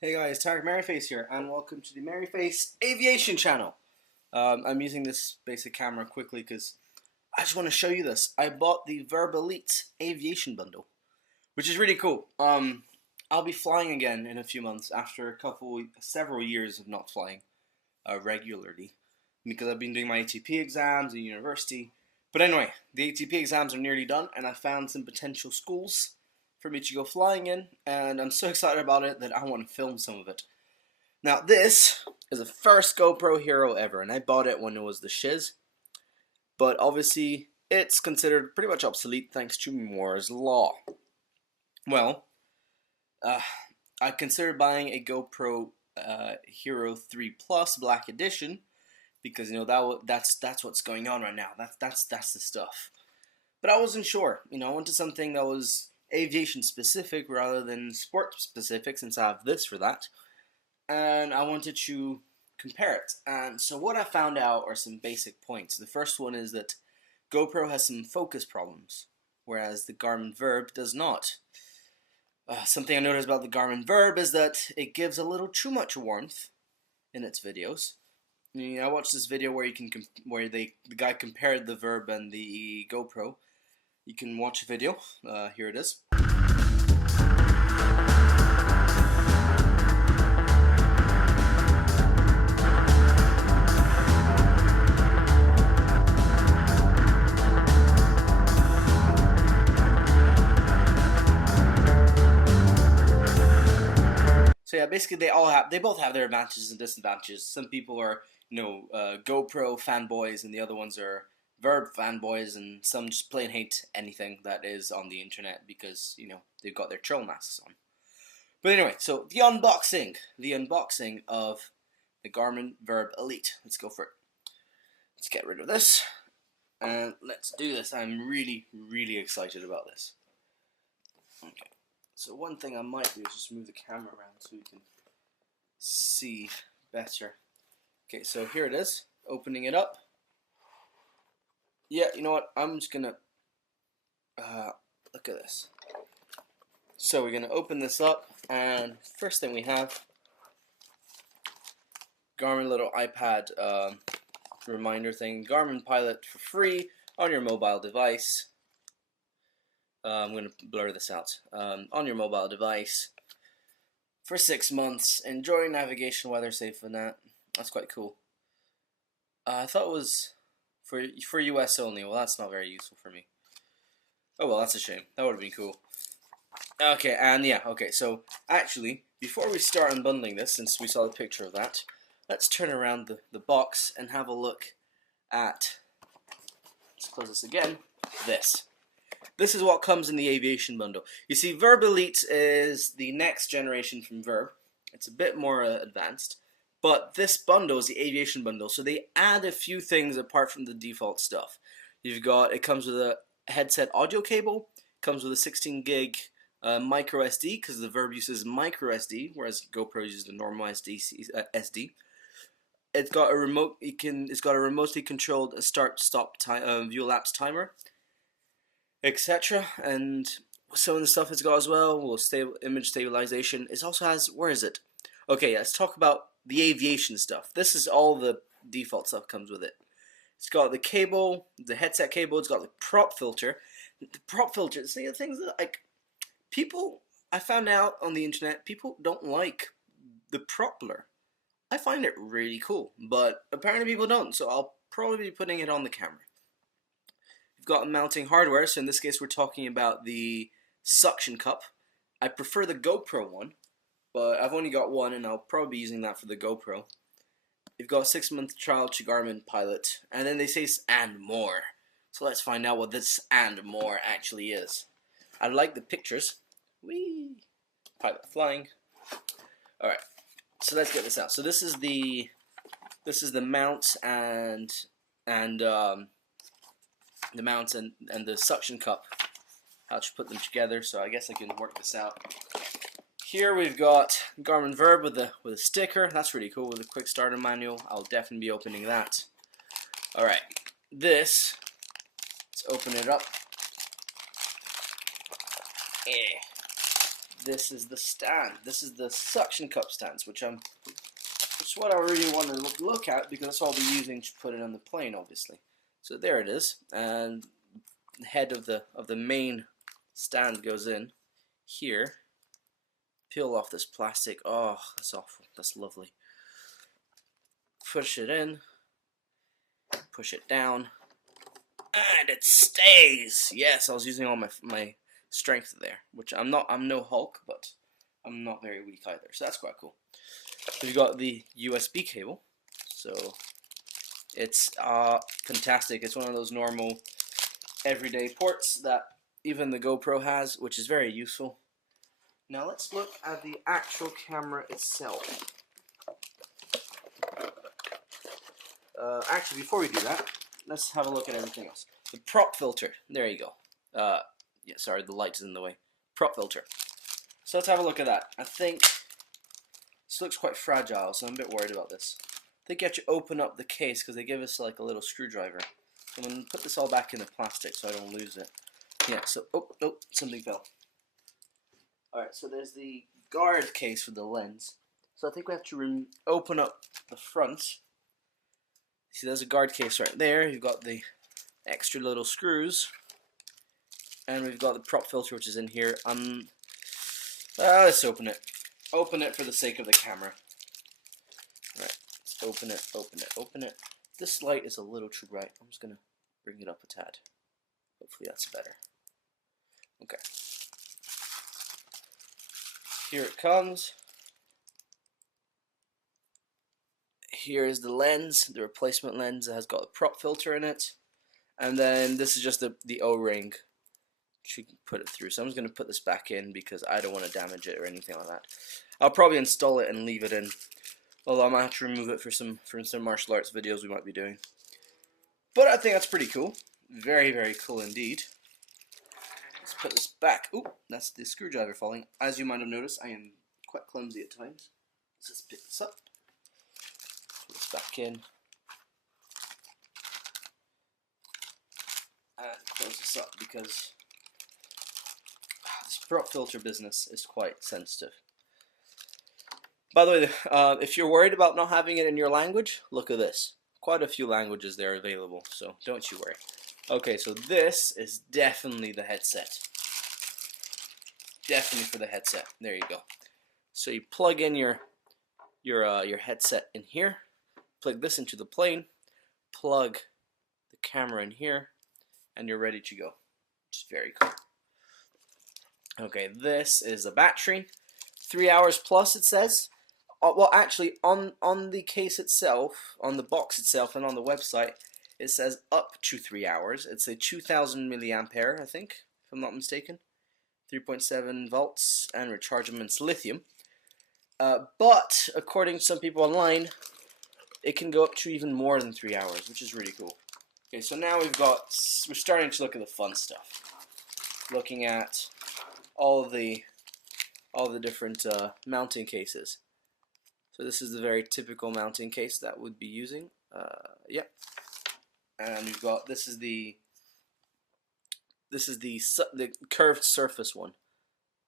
Hey guys, Merryface here, and welcome to the Merryface Aviation channel. I'm using this basic camera quickly because I just want to show you this. I bought the Virb Elite Aviation bundle, which is really cool. I'll be flying again in a few months after several years of not flying regularly because I've been doing my ATP exams in university. But anyway, the ATP exams are nearly done, and I found some potential schools for me to go flying in, and I'm so excited about it that I want to film some of it. Now this is the first GoPro Hero ever, and I bought it when it was the shiz, but obviously it's considered pretty much obsolete thanks to Moore's Law. Well, I considered buying a GoPro Hero 3 Plus Black Edition because that's what's going on right now. That's the stuff. But I wasn't sure. I wanted something that was aviation specific rather than sport specific, since I have this for that, and I wanted to compare it. And so what I found out are some basic points. The first one is that GoPro has some focus problems, whereas the Garmin Virb does not. Something I noticed about the Garmin Virb is that it gives a little too much warmth in its videos. I watched this video where the guy compared the Virb and the GoPro. You can watch a video. Here it is. So yeah, basically they both have their advantages and disadvantages. Some people are GoPro fanboys, and the other ones are Verb fanboys, and some just plain hate anything that is on the internet because they've got their troll masks on. But anyway, so the unboxing of the Garmin Virb Elite. Let's go for it. Let's get rid of this and let's do this. I'm really excited about this. Okay, so one thing I might do is just move the camera around so you can see better. Okay, so here it is. Opening it up. Yeah, you know what? I'm just gonna look at this. So we're gonna open this up, and first thing we have Garmin little iPad reminder thing. Garmin Pilot for free on your mobile device. I'm gonna blur this out. On your mobile device for 6 months. Enjoy navigation, weather safe, and that. That's quite cool. I thought it was for US only. Well, that's not very useful for me. Oh well, that's a shame. That would have been cool. Okay, and yeah, okay, so actually, before we start unbundling this, since we saw the picture of that, let's turn around the box and have a look at, let's close this again, this. This is what comes in the aviation bundle. You see, Virb Elite is the next generation from Verb. It's a bit more advanced. But this bundle is the aviation bundle, so they add a few things apart from the default stuff. It comes with a headset audio cable, comes with a 16 gig MicroSD, because the Verb uses MicroSD, whereas GoPro uses the normal SD. It's got a remote. It's got a remotely controlled start-stop view lapse timer, etc. And some of the stuff it's got as well, image stabilization. It also has, where is it? Okay, let's talk about the aviation stuff. This is all the default stuff comes with it. It's got the cable, the headset cable. It's got the prop filter. The prop filter. See, the things that I found out on the internet, people don't like the propeller. I find it really cool, but apparently people don't. So I'll probably be putting it on the camera. You've got mounting hardware. So in this case, we're talking about the suction cup. I prefer the GoPro one, but I've only got one, and I'll probably be using that for the GoPro. You've got a 6-month trial to Garmin Pilot, and then they say and more. So let's find out what this and more actually is. I like the pictures. Whee! Pilot flying. All right, so let's get this out. So this is the mount and the mounts and the suction cup. How to put them together. So I guess I can work this out. Here we've got Garmin Virb with a sticker. That's really cool, with a quick starter manual. I'll definitely be opening that. Alright, let's open it up. this is the stand. This is the suction cup stands, which is what I really want to look at, because that's what I'll be using to put it on the plane, obviously. So there it is, and the head of the main stand goes in here. Peel off this plastic. Oh, that's awful. That's lovely. Push it in. Push it down. And it stays. Yes, I was using all my strength there, which I'm no Hulk, but I'm not very weak either. So that's quite cool. We've got the USB cable. So it's fantastic. It's one of those normal everyday ports that even the GoPro has, which is very useful. Now let's look at the actual camera itself. Actually, before we do that, let's have a look at everything else. The prop filter. There you go. Yeah, sorry, the light is in the way. Prop filter. So let's have a look at that. I think this looks quite fragile, so I'm a bit worried about this. I think you have to open up the case because they give us like a little screwdriver. I'm going to put this all back in the plastic so I don't lose it. Yeah, so, oh, something fell. Alright, so there's the guard case for the lens. So I think we have to open up the front. See, there's a guard case right there. You've got the extra little screws. And we've got the prop filter, which is in here. Let's open it. Open it for the sake of the camera. Alright, let's open it, open it. This light is a little too bright. I'm just going to bring it up a tad. Hopefully that's better. Okay. Here it comes. Here's the lens, the replacement lens that has got a prop filter in it. And then this is just the O-ring to put it through. So I'm just going to put this back in because I don't want to damage it or anything like that. I'll probably install it and leave it in. Although I might have to remove it for some martial arts videos we might be doing. But I think that's pretty cool. Very, very cool indeed. Let's put this back. Ooh, that's the screwdriver falling. As you might have noticed, I am quite clumsy at times. Let's just pick this up. Put this back in. And close this up because this prop filter business is quite sensitive. By the way, if you're worried about not having it in your language, look at this. Quite a few languages there available, so don't you worry. Okay, so this is definitely the headset. Definitely for the headset. There you go. So you plug in your headset in here, plug this into the plane, plug the camera in here, and you're ready to go. Which is very cool. Okay, this is a battery. 3 hours plus, it says. Well, actually, on the case itself, on the box itself, and on the website, it says up to 3 hours. It's a 2000 milliampere, I think, if I'm not mistaken. 3.7 volts, and rechargement's lithium. But, according to some people online, it can go up to even more than 3 hours, which is really cool. Okay, so now we're starting to look at the fun stuff. Looking at all the different mounting cases. So this is the very typical mounting case that we'd be using. Yep. And we've got this is the curved surface one.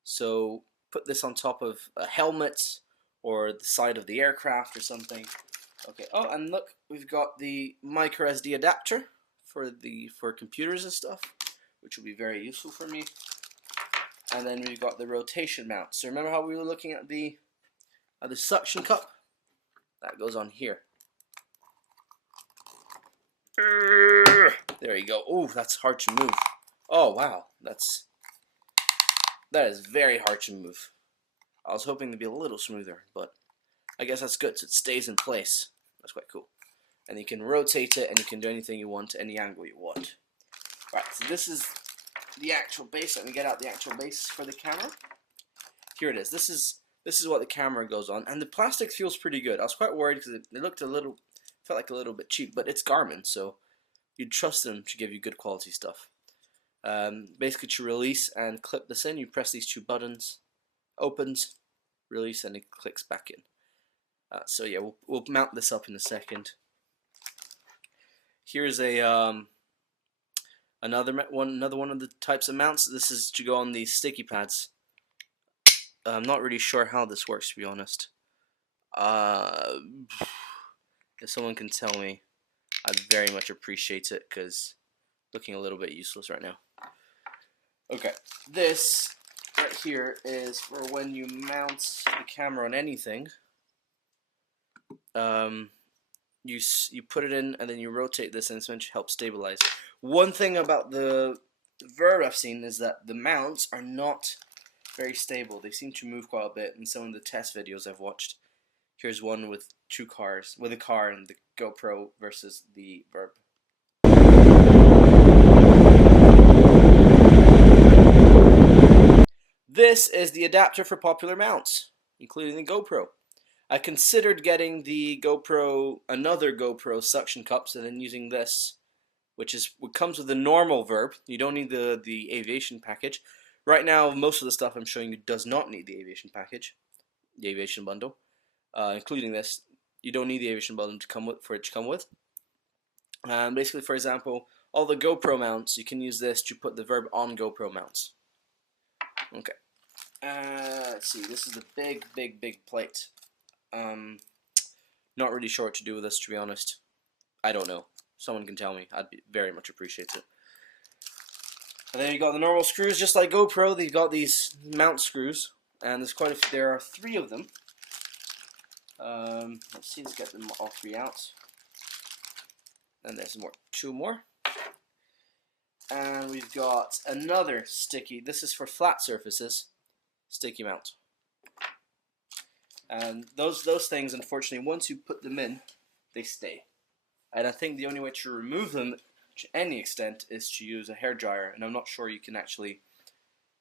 So put this on top of a helmet or the side of the aircraft or something. Okay. Oh, and look, we've got the MicroSD adapter for computers and stuff, which will be very useful for me. And then we've got the rotation mount. So remember how we were looking at the suction cup? That goes on here. There you go. Oh, that's hard to move. Oh wow, that is very hard to move. I was hoping to be a little smoother, but I guess that's good. So it stays in place. That's quite cool. And you can rotate it, and you can do anything you want, any angle you want. Right. So this is the actual base. Let me get out the actual base for the camera. Here it is. This is what the camera goes on, and the plastic feels pretty good. I was quite worried because it looked felt like a little bit cheap, but it's Garmin, so you'd trust them to give you good quality stuff. Basically, to release and clip this in, you press these two buttons, opens, release, and it clicks back in. So yeah, we'll mount this up in a second. Here's a another one of the types of mounts. This is to go on these sticky pads. I'm not really sure how this works, to be honest. If someone can tell me, I'd very much appreciate it, because looking a little bit useless right now. Okay, this right here is for when you mount the camera on anything. You put it in and then you rotate this, and it's meant to help stabilize. One thing about the Verb I've seen is that the mounts are not very stable. They seem to move quite a bit in some of the test videos I've watched. Here's one with two cars, with a car and the GoPro versus the Verb. This is the adapter for popular mounts, including the GoPro. I considered getting the GoPro, another GoPro suction cups, and then using this, which comes with the normal Verb. You don't need the aviation package. Right now, most of the stuff I'm showing you does not need the aviation package, the aviation bundle, including this. You don't need the aviation bundle to come with, for it to come with. Basically, for example, all the GoPro mounts, you can use this to put the Verb on GoPro mounts. Okay. Let's see. This is the big plate. Not really sure what to do with this, to be honest. I don't know. Someone can tell me. I'd very much appreciate it. And then you got the normal screws, just like GoPro. They've got these mount screws, and there are 3 of them. Let's see. Let's get them all 3 out. And there's 2 more. And we've got another sticky. This is for flat surfaces. Sticky mount. And those things, unfortunately, once you put them in, they stay. And I think the only way to remove them to any extent is to use a hairdryer, and I'm not sure you can actually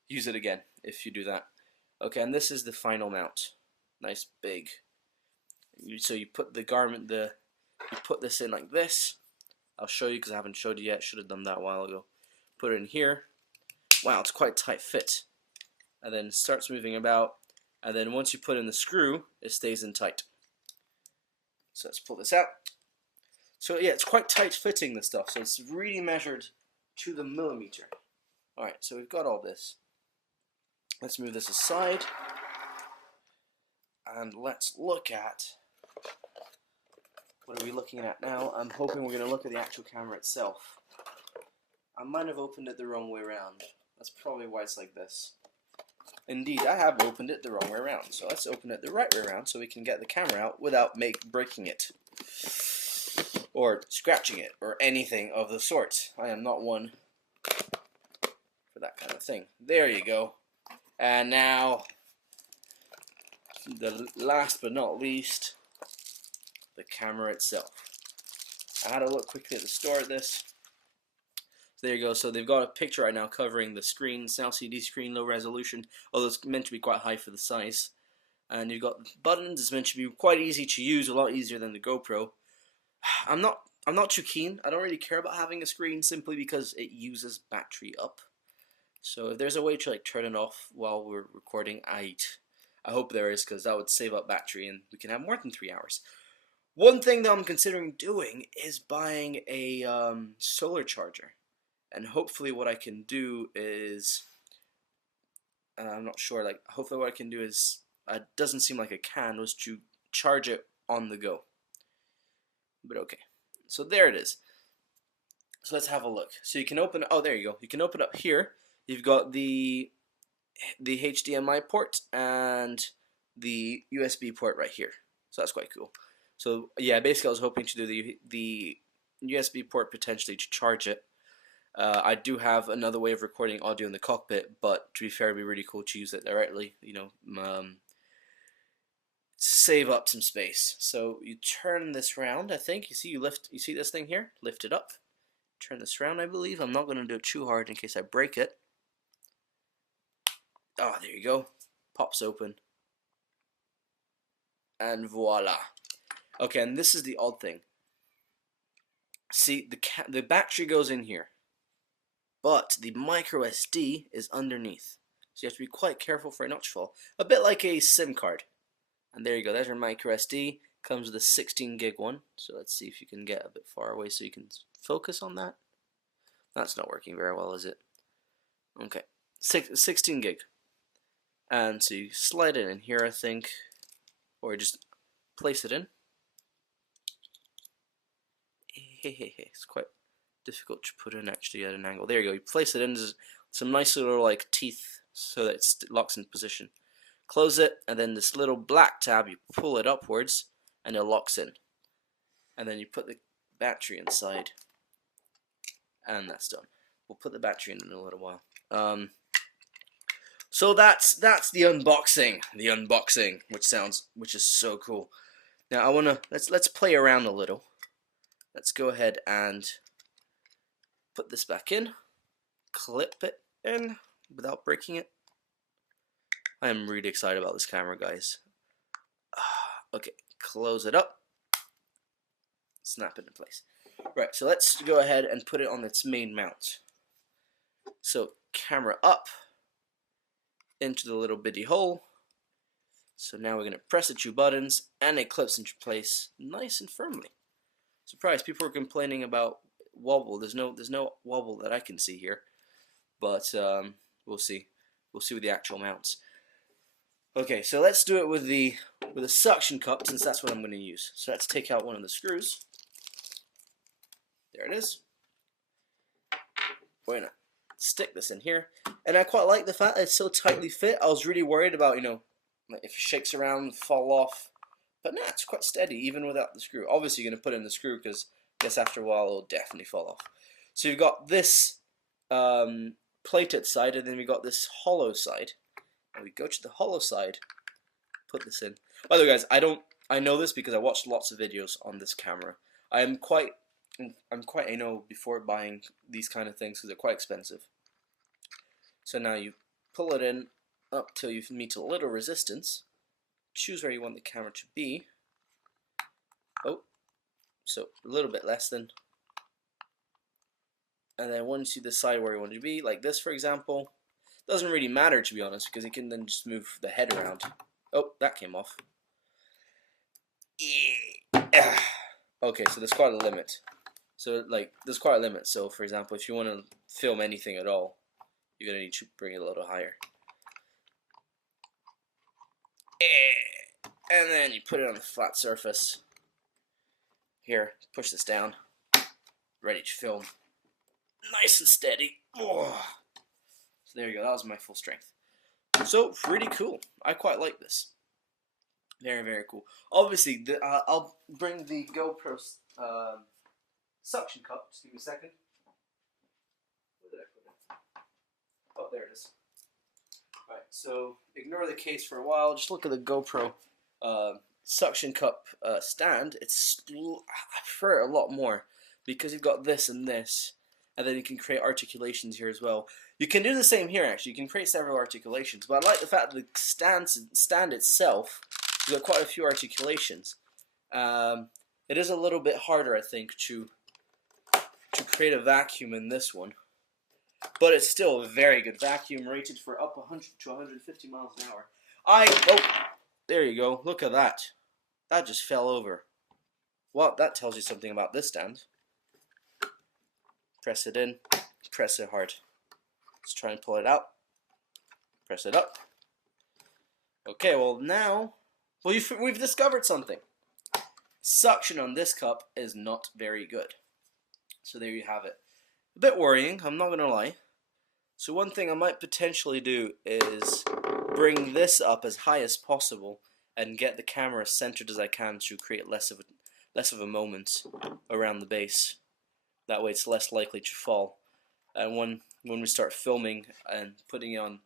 use it again if you do that. Okay, and this is the final mount. Nice big. So you put the Garmin, you put this in like this. I'll show you because I haven't showed you yet. Should have done that a while ago. Put it in here. Wow, it's quite tight fit. And then it starts moving about. And then once you put in the screw, it stays in tight. So let's pull this out. So yeah, it's quite tight fitting, this stuff. So it's really measured to the millimeter. Alright, so we've got all this. Let's move this aside. And let's look at, what are we looking at now? I'm hoping we're going to look at the actual camera itself. I might have opened it the wrong way around. That's probably why it's like this. Indeed, I have opened it the wrong way around. So let's open it the right way around so we can get the camera out without breaking it. Or scratching it, or anything of the sort. I am not one for that kind of thing. There you go. And now, the last but not least, the camera itself. I had a look quickly at the store at this. So there you go. So they've got a picture right now covering the screen. It's an LCD screen, low resolution, although it's meant to be quite high for the size. And you've got buttons. It's meant to be quite easy to use, a lot easier than the GoPro. I'm not too keen. I don't really care about having a screen simply because it uses battery up. So if there's a way to like turn it off while we're recording, I hope there is, because that would save up battery and we can have more than 3 hours. One thing that I'm considering doing is buying a solar charger, and hopefully what I can do is, I'm not sure, like hopefully what I can do is, it doesn't seem like I can, was to charge it on the go. But okay, so there it is. So let's have a look. So you can open, oh there you go, you can open up here. You've got the HDMI port and the USB port right here. So that's quite cool. So yeah, basically I was hoping to do the USB port potentially to charge it. I do have another way of recording audio in the cockpit, but to be fair, it'd be really cool to use it directly, you know, save up some space. So you turn this round, I think. You see this thing here? Lift it up. Turn this round, I believe. I'm not going to do it too hard in case I break it. Oh, there you go. Pops open. And voila. Okay, and this is the odd thing. See, the battery goes in here, but the MicroSD is underneath. So you have to be quite careful for it not to fall. A bit like a SIM card. And there you go, there's your microSD. Comes with a 16 gig one. So let's see if you can get a bit far away so you can focus on that. That's not working very well, is it? Okay, 16 gig. And so you slide it in here, I think, or just place it in. It's quite difficult to put in actually at an angle. There you go. You place it in. There's some nice little like teeth so that it locks in position. Close it, and then this little black tab, you pull it upwards, and it locks in. And then you put the battery inside, and that's done. We'll put the battery in a little while. So that's the unboxing. The unboxing, which is so cool. Now I wanna let's play around a little. Let's go ahead and put this back in. Clip it in without breaking it. I am really excited about this camera, guys. Okay, close it up. Snap it in place. Right, so let's go ahead and put it on its main mount. So camera up into the little bitty hole. So now we're gonna press the two buttons, and it clips into place nice and firmly. Surprise! People are complaining about wobble. There's no wobble that I can see here, but we'll see. We'll see with the actual mounts. Okay, so let's do it with the suction cup, since that's what I'm going to use. So let's take out one of the screws. There it is. We're gonna stick this in here, and I quite like the fact that it's so tightly fit. I was really worried about, you know, like if it shakes around, fall off, but no, it's quite steady even without the screw. Obviously, you're gonna put in the screw because I guess after a while it'll definitely fall off. So you've got this plated side, and then we got this hollow side. And we go to the hollow side, put this in. By the way, guys, I know this because I watched lots of videos on this camera. I'm quite anal before buying these kind of things because they're quite expensive. So now you pull it in up till you meet a little resistance. Choose where you want the camera to be. Oh, so a little bit less than. And then once you decide where you want it to be, like this for example, doesn't really matter to be honest, because you can then just move the head around. Oh, that came off. Okay, so there's quite a limit. So like there's quite a limit. So for example, if you want to film anything at all, you're gonna need to bring it a little higher. And then you put it on the flat surface. Here, push this down. Ready to film. Nice and steady. Oh. So there you go, that was my full strength. So, pretty cool. I quite like this. Very, very cool. Obviously, I'll bring the GoPro suction cup. Just give me a second. Where did I put it? Oh, there it is. Alright, so ignore the case for a while. Just look at the GoPro suction cup stand. I prefer it a lot more because you've got this and this. And then you can create articulations here as well. You can do the same here actually. You can create several articulations. But I like the fact that the stand itself, you've got quite a few articulations. It is a little bit harder, I think, to create a vacuum in this one. But it's still a very good vacuum, rated for up 100 to 150 miles an hour. Oh, there you go. Look at that. That just fell over. Well, that tells you something about this stand. Press it in, press it hard. Let's try and pull it out. Press it up. Okay, well now, we've discovered something. Suction on this cup is not very good. So there you have it. A bit worrying, I'm not gonna lie. So one thing I might potentially do is bring this up as high as possible and get the camera as centered as I can to create less of a moment around the base. That way it's less likely to fall. And when we start filming and putting it on,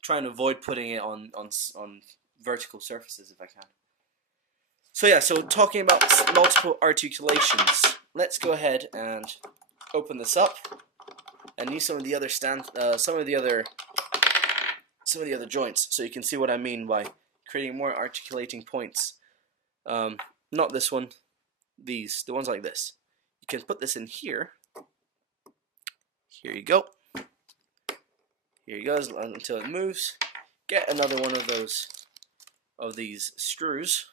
trying to avoid putting it on vertical surfaces if I can. So yeah, so talking about multiple articulations, let's go ahead and open this up and use some of the other some of the other joints, so you can see what I mean by creating more articulating points. Not this one, the ones like this. You can put this in here. Here you go. Here you go until it moves. Get another one of these screws,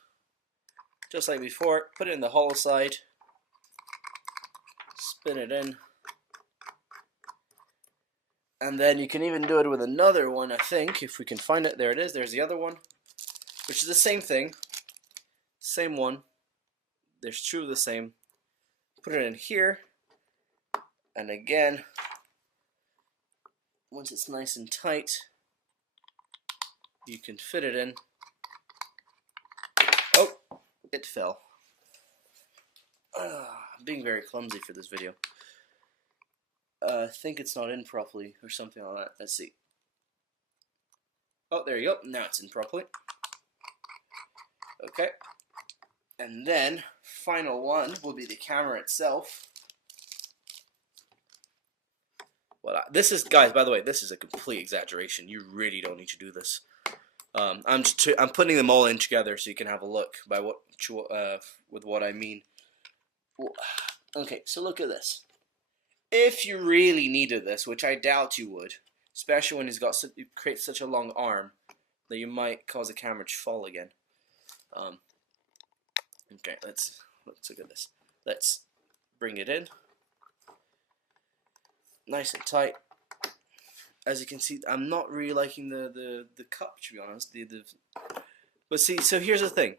just like before. Put it in the hollow side. Spin it in. And then you can even do it with another one, I think, if we can find it. There it is. There's the other one, which is the same thing. Same one. There's two of the same. Put it in here. And again, once it's nice and tight, you can fit it in. Oh, it fell. I'm being very clumsy for this video. I think it's not in properly or something like that. Let's see. Oh, there you go. Now it's in properly. Okay. And then, final one will be the camera itself. Well, this is, guys, by the way, this is a complete exaggeration. You really don't need to do this. I'm putting them all in together so you can have a look by with what I mean. Okay, so look at this. If you really needed this, which I doubt you would, especially when you create such a long arm that you might cause the camera to fall again. Okay, let's look at this. Let's bring it in, nice and tight. As you can see, I'm not really liking the cup, to be honest. But see, so here's the thing.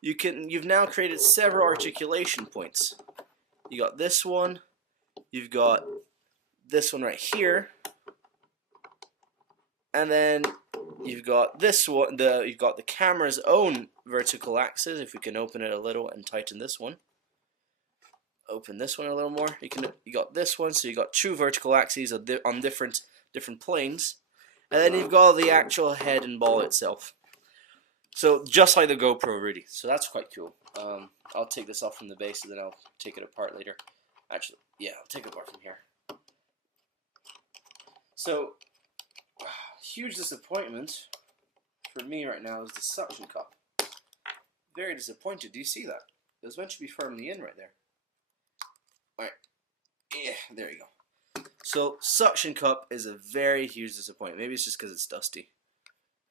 You've now created several articulation points. You got this one. You've got this one right here, and then you've got this one. You've got the camera's own vertical axis. If we can open it a little and tighten this one, open this one a little more. You got this one, so you got two vertical axes on different planes, and then you've got the actual head and ball itself. So just like the GoPro, really. So that's quite cool. I'll take this off from the base, and then I'll take it apart later. Actually, yeah, I'll take it apart from here. So, huge disappointment for me right now is the suction cup. Very disappointed. Do you see that? It was meant to be firmly in right there. Alright. Yeah, there you go. So, suction cup is a very huge disappointment. Maybe it's just because it's dusty.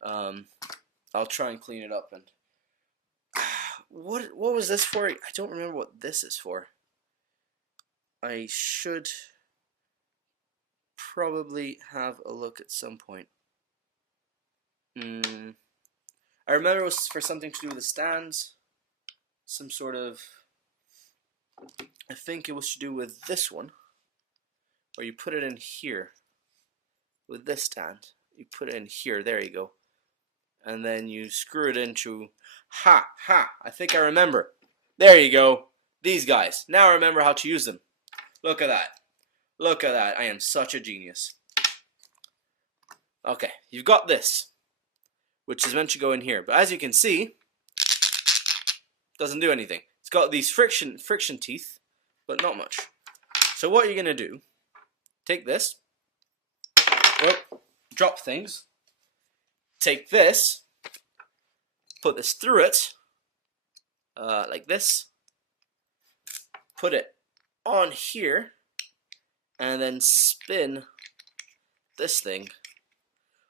I'll try and clean it up. And what was this for? I don't remember what this is for. I should probably have a look at some point. I remember it was for something to do with the stands. Some sort of, I think it was to do with this one. Or you put it in here. With this stand. You put it in here, there you go. And then you screw it into, I think I remember. There you go. These guys. Now I remember how to use them. Look at that. Look at that. I am such a genius. Okay, you've got this, which is meant to go in here. But as you can see, it doesn't do anything. It's got these friction teeth, but not much. So what you're going to do, take this, drop things, take this, put this through it, like this, put it on here, and then spin this thing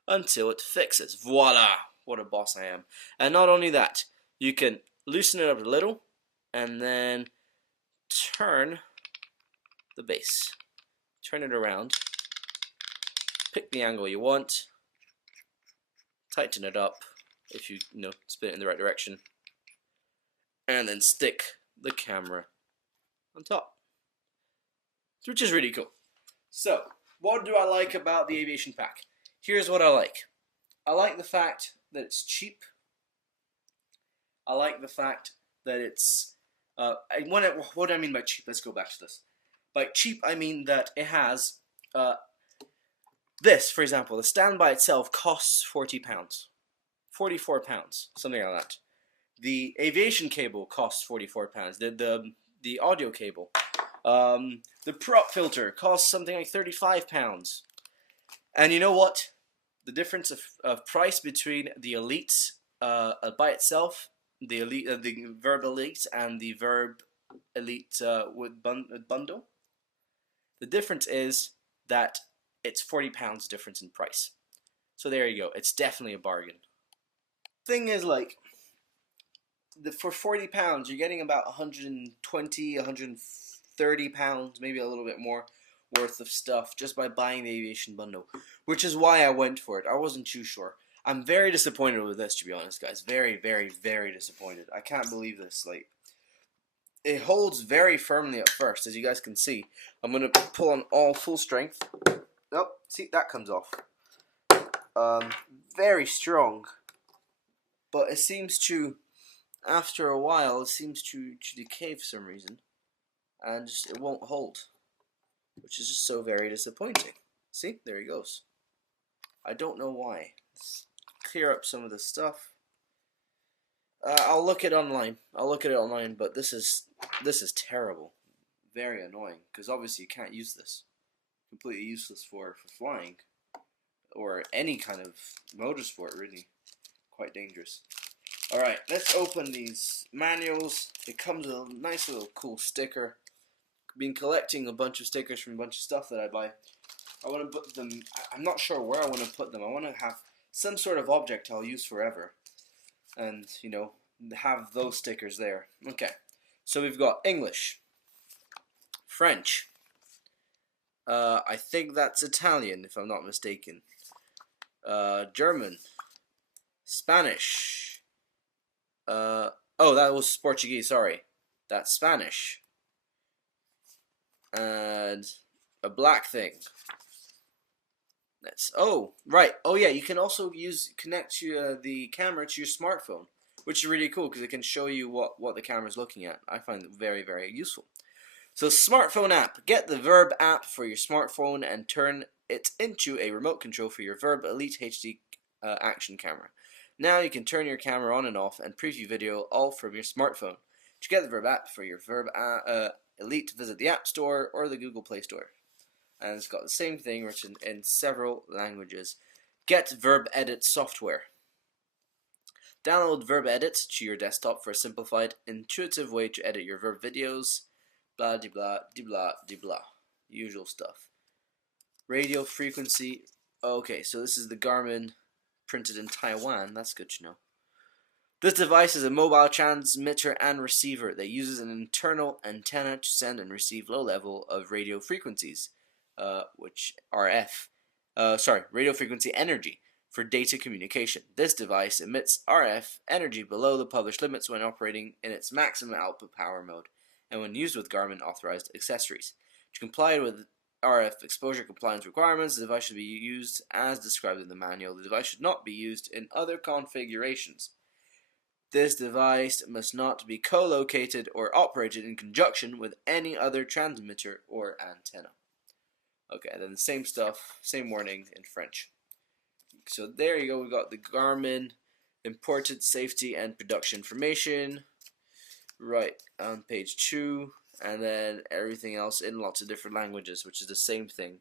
until it fixes. Voila! What a boss I am. And not only that, you can loosen it up a little and then turn the base. Turn it around. Pick the angle you want. Tighten it up if you spin it in the right direction. And then stick the camera on top. Which is really cool. So, what do I like about the Aviation Pack? Here's what I like. I like the fact that it's cheap. I like the fact that it's... what do I mean by cheap? Let's go back to this. By cheap, I mean that it has... this, for example, the stand by itself costs £40. £44, something like that. The aviation cable costs £44. The audio cable. The prop filter costs something like £35. And you know what? The difference of price between the Elite by itself, the Virb Elite and the Virb Elite bundle, the difference is that it's £40 difference in price. So there you go. It's definitely a bargain. Thing is, like, for £40, you're getting about 120, 130 pounds, maybe a little bit more, worth of stuff just by buying the aviation bundle, which is why I went for it. I wasn't too sure. I'm very disappointed with this, to be honest, guys. Very, very, very disappointed. I can't believe this. Like, it holds very firmly at first, as you guys can see. I'm gonna pull on all full strength. Oh, see, that comes off. Very strong, but it seems to, after a while, it seems to decay for some reason, and just it won't hold, which is just so very disappointing. See, there he goes. I don't know why. Let's clear up some of the stuff. I'll look it online. But this is terrible. Very annoying, because obviously you can't use this. Completely useless for flying, or any kind of motorsport, really. Quite dangerous. Alright, let's open these manuals. It comes with a nice little cool sticker. Been collecting a bunch of stickers from a bunch of stuff that I buy. I want to put them, I'm not sure where I want to put them. I want to have some sort of object I'll use forever. And, you know, have those stickers there. Okay, so we've got English, French, I think that's Italian if I'm not mistaken, German, Spanish, oh, that was Portuguese, sorry, that's Spanish, and a black thing. That's, oh, right, oh yeah, you can also connect the camera to your smartphone, which is really cool because it can show you what the camera is looking at. I find it very, very useful. So, smartphone app. Get the Verb app for your smartphone and turn it into a remote control for your Verb Elite HD action camera. Now you can turn your camera on and off and preview video all from your smartphone. To get the Verb app for your Verb Elite, visit the App Store or the Google Play Store. And it's got the same thing written in several languages. Get Verb Edit software. Download Verb Edit to your desktop for a simplified, intuitive way to edit your Verb videos. Blah, de blah, de blah, de blah. Usual stuff. Radio frequency. Okay, so this is the Garmin printed in Taiwan. That's good to know. This device is a mobile transmitter and receiver that uses an internal antenna to send and receive low level of radio frequencies, which RF. Radio frequency energy for data communication. This device emits RF energy below the published limits when operating in its maximum output power mode, and when used with Garmin authorized accessories. To comply with RF exposure compliance requirements, the device should be used as described in the manual. The device should not be used in other configurations. This device must not be co-located or operated in conjunction with any other transmitter or antenna. Okay, and then the same stuff, same warning in French. So there you go, we got the Garmin imported safety and production information. Right, on page 2, and then everything else in lots of different languages, which is the same thing,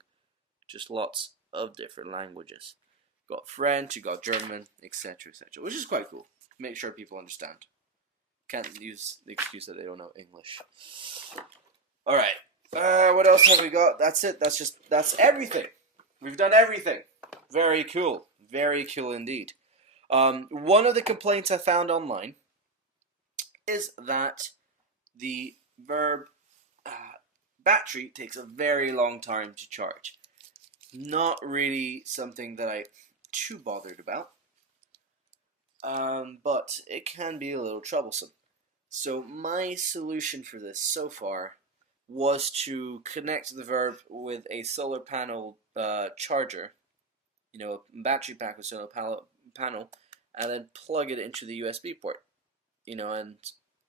just lots of different languages. You got French, you got German, etc., etc., which is quite cool. Make sure people understand. Can't use the excuse that they don't know English. Alright, what else have we got? That's it, that's everything. We've done everything. Very cool indeed. One of the complaints I found online is that the Verb battery takes a very long time to charge. Not really something that I'm too bothered about, but it can be a little troublesome. So my solution for this so far was to connect the Verb with a solar panel charger, you know, a battery pack with solar panel, and then plug it into the USB port, you know, and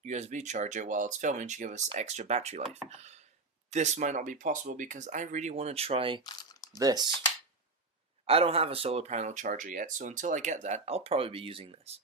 USB charge it while it's filming to give us extra battery life. This might not be possible because I really want to try this. I don't have a solar panel charger yet, so until I get that, I'll probably be using this.